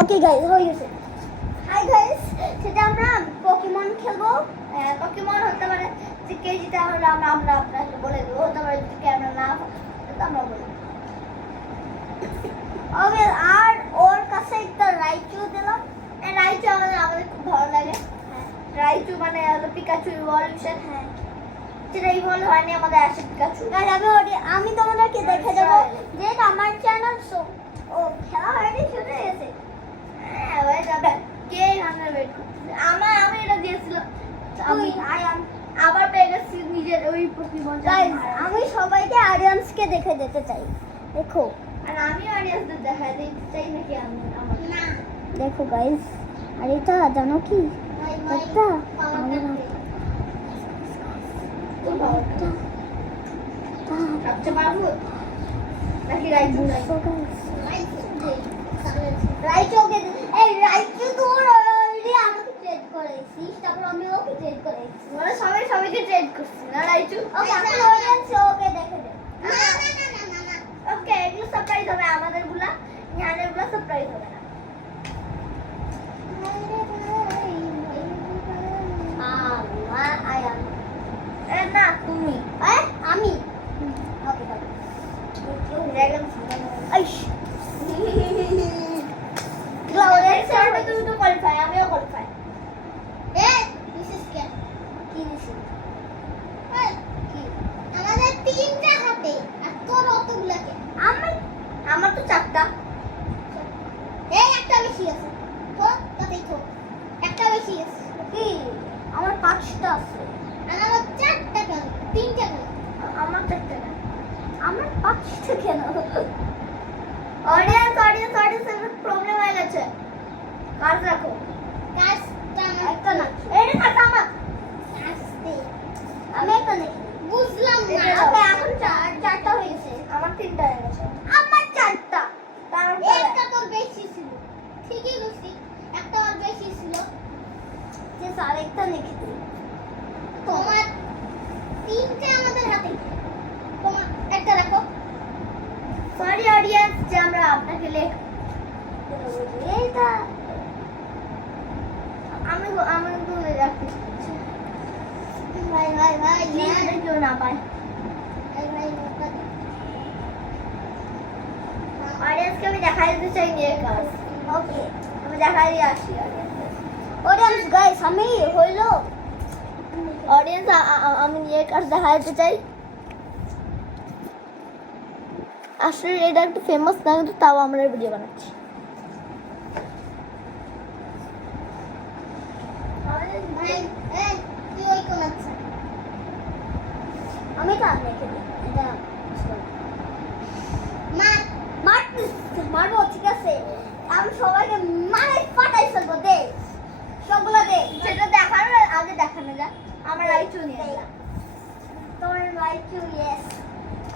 Okay guys হয়ে গেছে। Hi guys, সেটা আমরা পকিমন খেলবো। পকিমন হতে পারে যে কে জিতে আমরা আপনাকে বলে দেবো, হতে পারে যদি ক্যামেরা না তো আমরা বলবো। ওকে, আর ওর কাছে একটা রাইচু দিলাম। রাইচু আমাদের খুব ভালো লাগে। হ্যাঁ, রাইচু মানে হলো পিকাচু ইভলিউশন। হ্যাঁ, যেটা ইভলভ হয়নি আমাদের আসে পিকাচু। গাইস আমি তোমাদেরকে দেখে দেবো যে আমার চ্যানেল ও খেলা হয়নি শুরু হয়েছে। হ্যাঁ হয়ে যাবে। কে আমরা ওয়েট করতেছি? আমি এটা দিয়েছিল। আমি আবার পেয়ে গেছি নিজের ওই পকিমন। গাইস আমি সবাইকে আরিয়ান্সকে দেখে যেতে চাই। দেখো, আর আমিও আরিয়ান্সদের দেখা দিতে চাই নাকি আমি আমার না। দেখো গাইস, আর এটা জানো কি একটা সবচেয়ে পাওয়ারফুল নাকি রাইচু? রাইচুকে এই রাইচু তো অলরেডি আমাকে ট্রেড করেছিস, তারপর আমি ওকে ট্রেড করেছি। মানে সবাইকে ট্রেড করছি না রাইচু? ওকে এখন অডিয়েন্স ওকে দেখে দে। না না না না না না, ওকে এগুলো সারপ্রাইজ হবে, আমাদেরগুলা ইয়ানেরগুলো সারপ্রাইজ হবে না। না তুমি আমি ওকে ড্রাগন আইশ ক্লাউডের সাথে তুমি তো কোয়ালিফাই, আমিও কোয়ালিফাই। মিসেস কে কি দিছি? কি আমাদের তিনটা হাতে আর তোর অতগুলা কে? আমার তো চারটা। একটা বেশি আছে তো, তাতেই তো একটা বেশি আছে। কি আমার পাঁচটা আছে আর আমার চারটা কেন? তিনটা কেন? আমার চারটা কেন? আমার পাঁচটা কেন? অডিয়েন্স প্রবলেম হয়ে গেছে। কাজ রাখো, কাজটা একটা না, এটা থাকা আমার আস্তে। আমি একটা দেখি বুঝলাম না। ওকে এখন চারটা হয়ে গেছে, আমার তিনটা হয়ে গেছে। আমার চারটা, তার একটা তোর বেশি ছিল। ঠিকই বলছি, একটা আর বেশি ছিল। যে আরেকটা লিখে দিই। তোমার তিনটে আমাদের হাতে, তোমার একটা রাখো। সরি অডিয়েন্স যে আমরা আপনাকে লেখ এটা আমি বলে রাখতে ভাই কেউ না পায়। অডিয়েন্সকে আমি দেখাই দিতে চাই নিজের কাজ। ওকে, আমি দেখাই দিয়ে আসি অডিয়েন্স। গাইস আমি হইলো অডিয়েন্স, আমি নিজের কাজ দেখাই দিতে চাই। আসলে এটা একটু ফেমাস না, কিন্তু তাও আমরা ভিডিও বানাচ্ছি। আমি তো আর রেখে দিই এটা মারবো, ঠিক আছে? আমি সবাইকে মানে ফাটাই ফেলবো। দে সবগুলো দে, সেটা দেখানোর আগে দেখানো যাক। আমার রাইচু নিয়ে যা, তোর রাইচু। ইয়েস,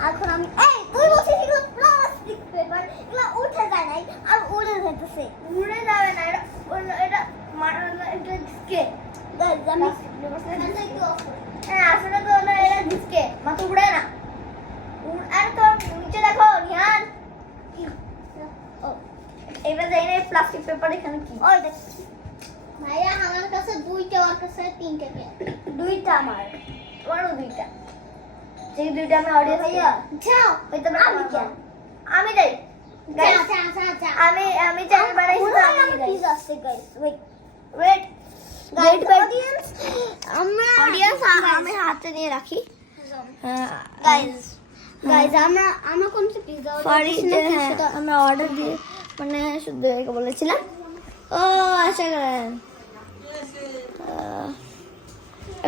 এখন আমি তুই বলছিস এগুলো প্লাস্টিক পেপার, এগুলো উঠে যায় নাই আর উড়ে যেতেছে। উড়ে যাবে না, এটা এটা ডিস্কে। আসলে তো এটা ডিস্কে মাথা উড়ে না। আর তো নিচে দেখো নিহান, এটা যাই না প্লাস্টিক পেপার। এখানে কি? ওই দেখ ভাইয়া, আমার কাছে দুইটা, ওর কাছে তিনটা। দুইটা আমার, আমারও দুইটা। যে দুইটা আমি অডিয়েন্স ভাইয়া যাও হইতো না। আমি যাই আমি চ্যানেল বানাইছি তো আমি প্লিজ আসছে। গাইস ওয়েট গাইস অডিয়েন্স, আমরা অডিয়েন্স আমি হাতে নিয়ে রাখি। গাইস আমরা কোন পিজ্জা অর্ডার আমরা অর্ডার দিয়ে মানে শুধু একে বলেছিলাম। ও আশা করেন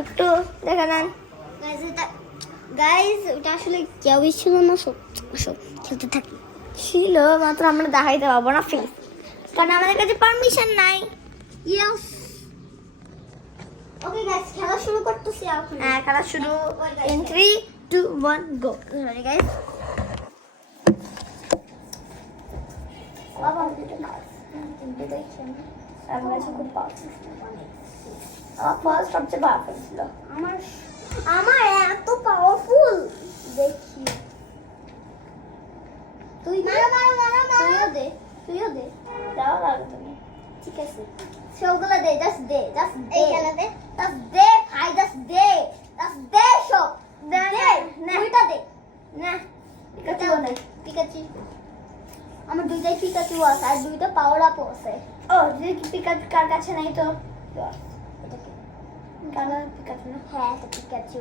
একটু দেখে নেন। গাইস ওটা আসলে কেউই ছিল না, সব খেলতে থাকি ছিল মাত্র, আমরা দেখাইতে পারবো না ফেস, কারণ আমাদের কাছে পারমিশন নাই। ইয়েস ওকে গাইস, খেলা শুরু করতেছি এখন। হ্যাঁ, খেলা শুরু। In 3 2 1 go. সরি গাইস, বাবা এটা কাজ তিনটে দেখছেন। আমার কাছে খুব পাওয়ারফুল আমার ফার্স্ট সবচেয়ে পাওয়ারফুল ছিল। আমার এত পাওয়ারফুল দেখি। তুই তুইও দে দাও লাগবে তুমি। ঠিক আছে সবগুলো দে, জাস্ট দে, জাস্ট দে, এইখানে দে। জাস্ট দে ভাই, জাস্ট দে, জাস্ট দে সব দে, দুইটা দে না। পিকাচু নাই, পিকাচু আমার দুইটাই পিকাচু আছে আর দুইটা পাওয়ার আপও আছে। ও যদি পিকাচু কার কাছে নাই তো এটা কি কালার পিকাচু না? হ্যাঁ এটা পিকাচু।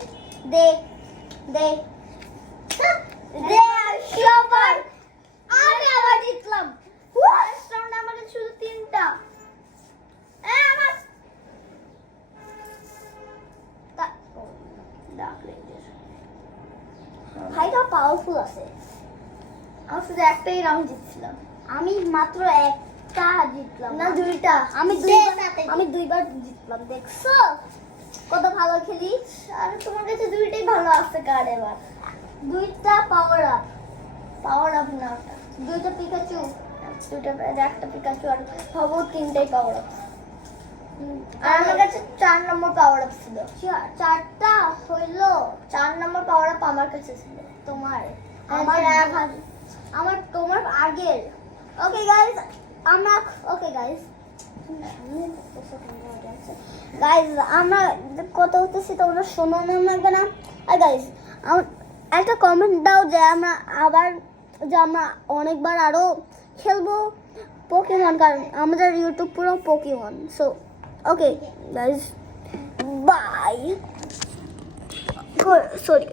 দে দে দে সবার আমি আবার জিতলাম। ফার্স্ট রাউন্ডে আমাদের শুধু 3টা। আমার ভাইটা পাওয়ারফুল আছে। আমি শুধু একটাই রাউন্ড জিতছিলাম। আমি মাত্র একটা জিতলাম না, দুইটা। আমি দুইবার জিতলাম, দেখছো কত ভালো খেলি। আর তোমার কাছে দুইটাই ভালো আছে কার্ড এবার। দুইটা পাওয়ার আপ, পাওয়ার আপ না ওটা, দুইটা পিকাচু, দুইটা একটা পিকাচু আর হবো 3টাই পাওয়ার আপ। আর আমার কাছে 4 নম্বর পাওয়ার আপ ছিল। 4টা হইলো, 4 নম্বর পাওয়ার আপ আমার কাছে ছিল। তোমার আমার তোমার আগের। ওকে গাইস আমরা ওকে গাইস আমরা কত হতেছি তোমরা শোনো লাগবে না। আর গাইস একটা কমেন্ট দাও যে আমরা আবার যে আমরা অনেকবার আরো খেলবো পোকেমন, কারণ আমাদের ইউটিউব পুরো Pokemon. So okay guys bye. Sorry.